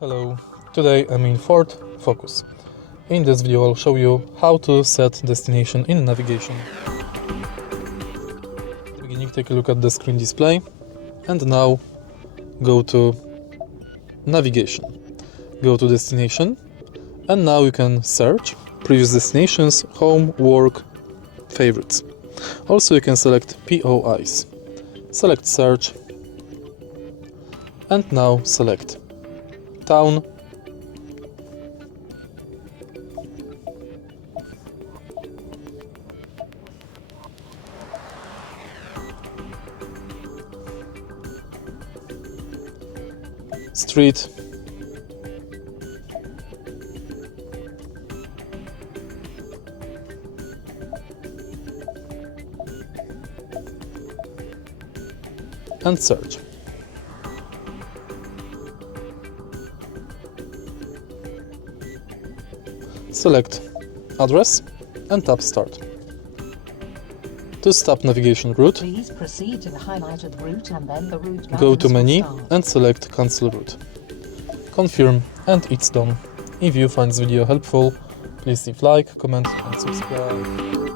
Hello, today I'm in Ford Focus. In this video I'll show you how to set destination in navigation. At the beginning, take a look at the screen display and now go to navigation. Go to destination and now you can search previous destinations, home, work, favorites. Also you can select POIs. Select search and now select town, street, and search. Select address and tap start. To stop navigation route, please proceed to the highlighted route and then the route go to guidance will menu start. and select cancel route. Confirm and it's done. If you find this video helpful, please leave like, comment and subscribe.